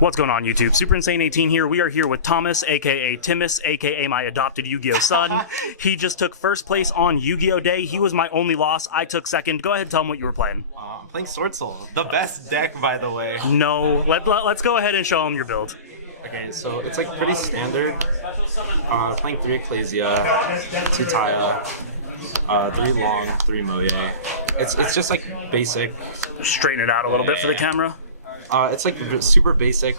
What's going on, YouTube? Super Insane 18 here. We are here with Thomas, aka Timus, aka my adopted Yu-Gi-Oh son. He just took first place on Yu-Gi-Oh Day. He was my only loss. I took second. Go ahead and tell him what you were playing. I'm playing Swordsoul, the best deck, by the way. No, let's go ahead and show him your build. Okay, so it's like pretty standard. Playing 3 Ecclesia, 2 Taya, 3 Long, 3 Moye. It's just like basic. Straighten it out a little bit for the camera. It's like super basic.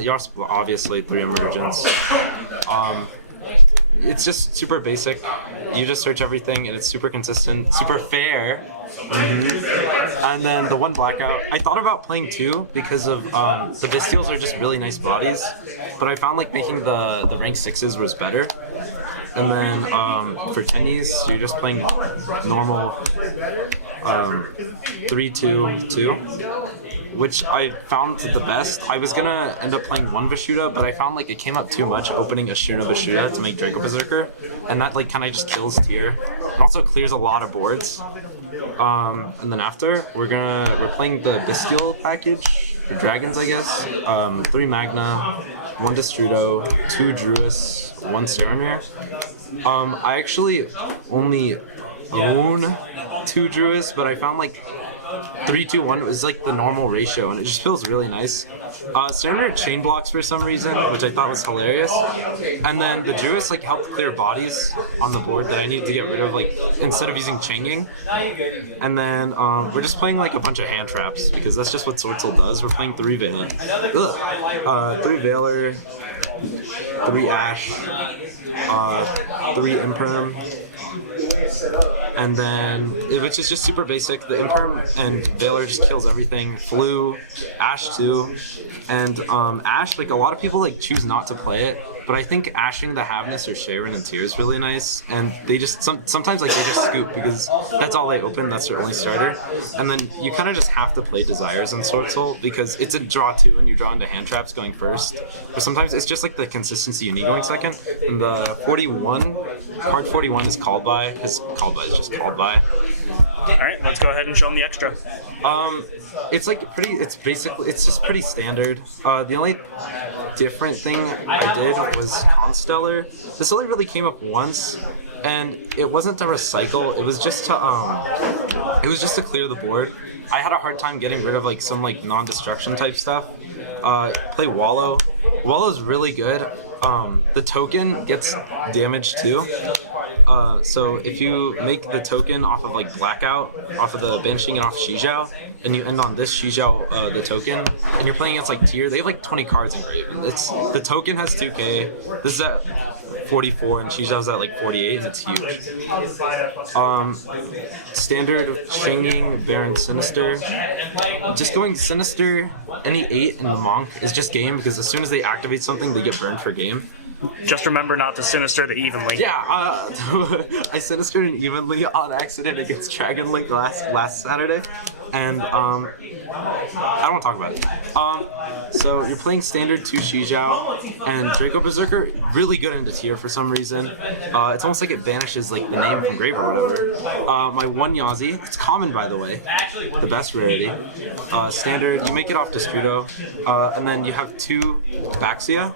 You also obviously 3 Emergence. It's just super basic. You just search everything and it's super consistent, super fair. And then the 1 Blackout. I thought about playing 2 because of the Vistials are just really nice bodies, but I found like making the rank 6s was better. And then for tennies, you're just playing normal 3-2-2, which I found the best. I was gonna end up playing 1 Vishuda, but I found like it came up too much opening Ashuna Vishuda to make Draco Berserker, and that like kind of just kills tier. It also clears a lot of boards. And then after, we're playing the Bestial package for dragons, I guess. 3 Magna, 1 Destrudo, 2 Druis, 1 Saramir. I actually only own 2 Druis, but I found like 3-2-1 was like the normal ratio, and it just feels really nice. Saramir chain blocks for some reason, which I thought was hilarious. And then the Druis like helped clear bodies on the board that I needed to get rid of, like instead of using chaining. And then we're just playing like a bunch of hand traps because that's just what Swordsoul does. We're playing 3 Veiler, 3 Veiler, 3 Ash, 3 Imperm. And then, which is just super basic. The Imperm and Veiler just kills everything. Flu, Ash too, and Ash. Like a lot of people like choose not to play it, but I think ashing the Havness or Sharon and Tear is really nice. And they just sometimes like they just scoop because that's all they open. That's their only starter. And then you kind of just have to play Desires in Swordsoul because it's a draw 2 and you draw into hand traps going first. But sometimes it's just like the consistency you need going second. And the 41 card 41 is called by because called by is just called by. Alright, let's go ahead and show him the extra. It's like pretty, it's just pretty standard. The only different thing I did was Constellar. This only really came up once, and it wasn't to recycle, it was just to clear the board. I had a hard time getting rid of like some like non-destruction type stuff. Play Wallow. Wallow's really good. The token gets damage too. So if you make the token off of like Blackout, off of the Banishing and off Shizhao, and you end on this Shizhao, the token, and you're playing against like tier, they have like 20 cards engraved. The token has 2k, this is at 44 and Shizao's at like 48, and it's huge. Standard Shanging, Baron Sinister. Just going Sinister, any 8 in the Monk is just game because as soon as they activate something, they get burned for game. Just remember not to Sinister the evenly. Yeah, I Sinistered an evenly on accident against Dragon Link last Saturday, and I don't want to talk about it. So you're playing standard 2 Shizhao, and Draco Berserker, really good into tier for some reason. It's almost like it banishes like the name from grave or whatever. My 1 Yazi, it's common by the way, the best rarity. Standard, you make it off Destrudo, and then you have 2 Baxia.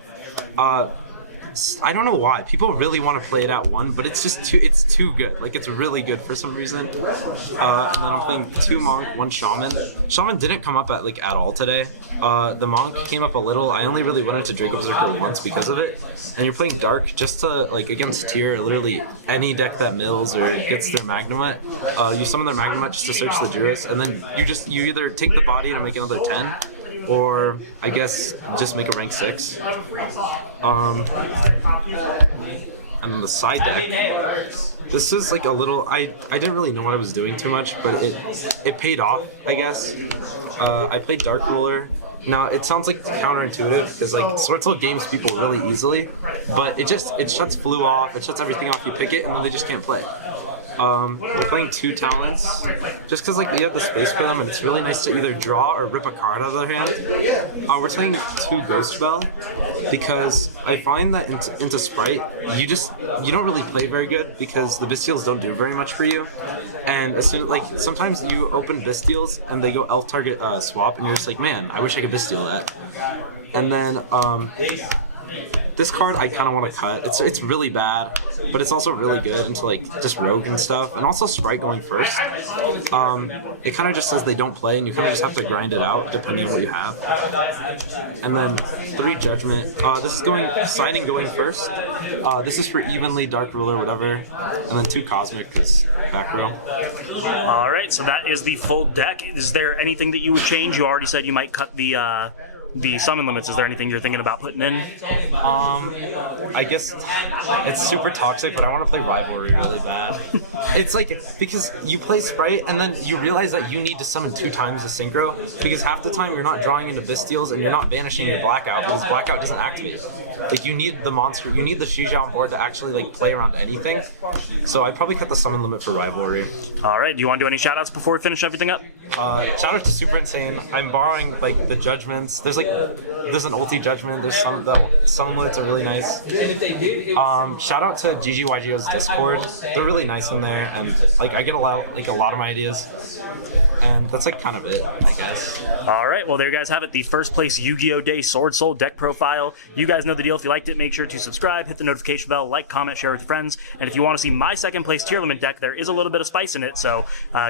I don't know why people really want to play it at 1, but it's just too good. Like it's really good for some reason. And then I'm playing 2 Monk, 1 Shaman. Shaman didn't come up at all today. The Monk came up a little. I only really went into Draco Berserker once because of it. And you're playing Dark just to like against tier. Literally any deck that mills or gets their Magnemite, you summon their Magnemite just to search the Druis, and then you either take the body to make another 10. Or, I guess, just make a rank 6. And then the side deck. This is like a little, I didn't really know what I was doing too much, but it paid off, I guess. I played Dark Ruler. Now, it sounds like counterintuitive, because like Swordsoul games people really easily, but it shuts Flu off, it shuts everything off, you pick it, and then they just can't play. We're playing 2 talents, just because like you have the space for them, and it's really nice to either draw or rip a card out of their hand. We're playing 2 Ghost Bell, because I find that into Sprite, you don't really play very good because the Bystials don't do very much for you, and as soon like sometimes you open Bystials and they go elf target swap, and you're just like, man, I wish I could Bystial that, and then this card I kind of want to cut. It's really bad, but it's also really good into like just rogue and stuff, and also Sprite going first. It kind of just says they don't play, and you kind of just have to grind it out depending on what you have. And then 3 Judgment. This is signing going first. This is for evenly Dark Ruler, whatever, and then 2 Cosmic is back row. All right, so that is the full deck. Is there anything that you would change? You already said you might cut the summon limits. Is there anything you're thinking about putting in? I guess it's super toxic, but I want to play Rivalry really bad. It's like, because you play Sprite and then you realize that you need to summon 2 times the Synchro, because half the time you're not drawing into Bystials and you're not banishing your Blackout, because Blackout doesn't activate. Like, you need the monster, you need the Shijia on board to actually like play around anything. So I'd probably cut the summon limit for Rivalry. All right, do you want to do any shoutouts before we finish everything up? Shout out to Super Insane. I'm borrowing like the judgments. There's an ulti judgment. There's some limits are really nice. Shout out to GGYGO's Discord. They're really nice in there, and like I get a lot of my ideas. And that's like kind of it, I guess. All right, well there you guys have it. The first place Yu-Gi-Oh! Day Swordsoul deck profile. You guys know the deal. If you liked it, make sure to subscribe, hit the notification bell, like, comment, share with your friends. And if you want to see my second place tier limit deck, there is a little bit of spice in it, so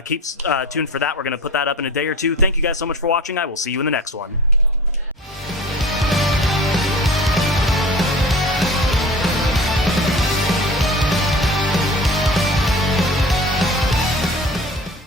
keep tuned for that. We're going to put that up in a day or two. Thank you guys so much for watching. I will see you in the next one.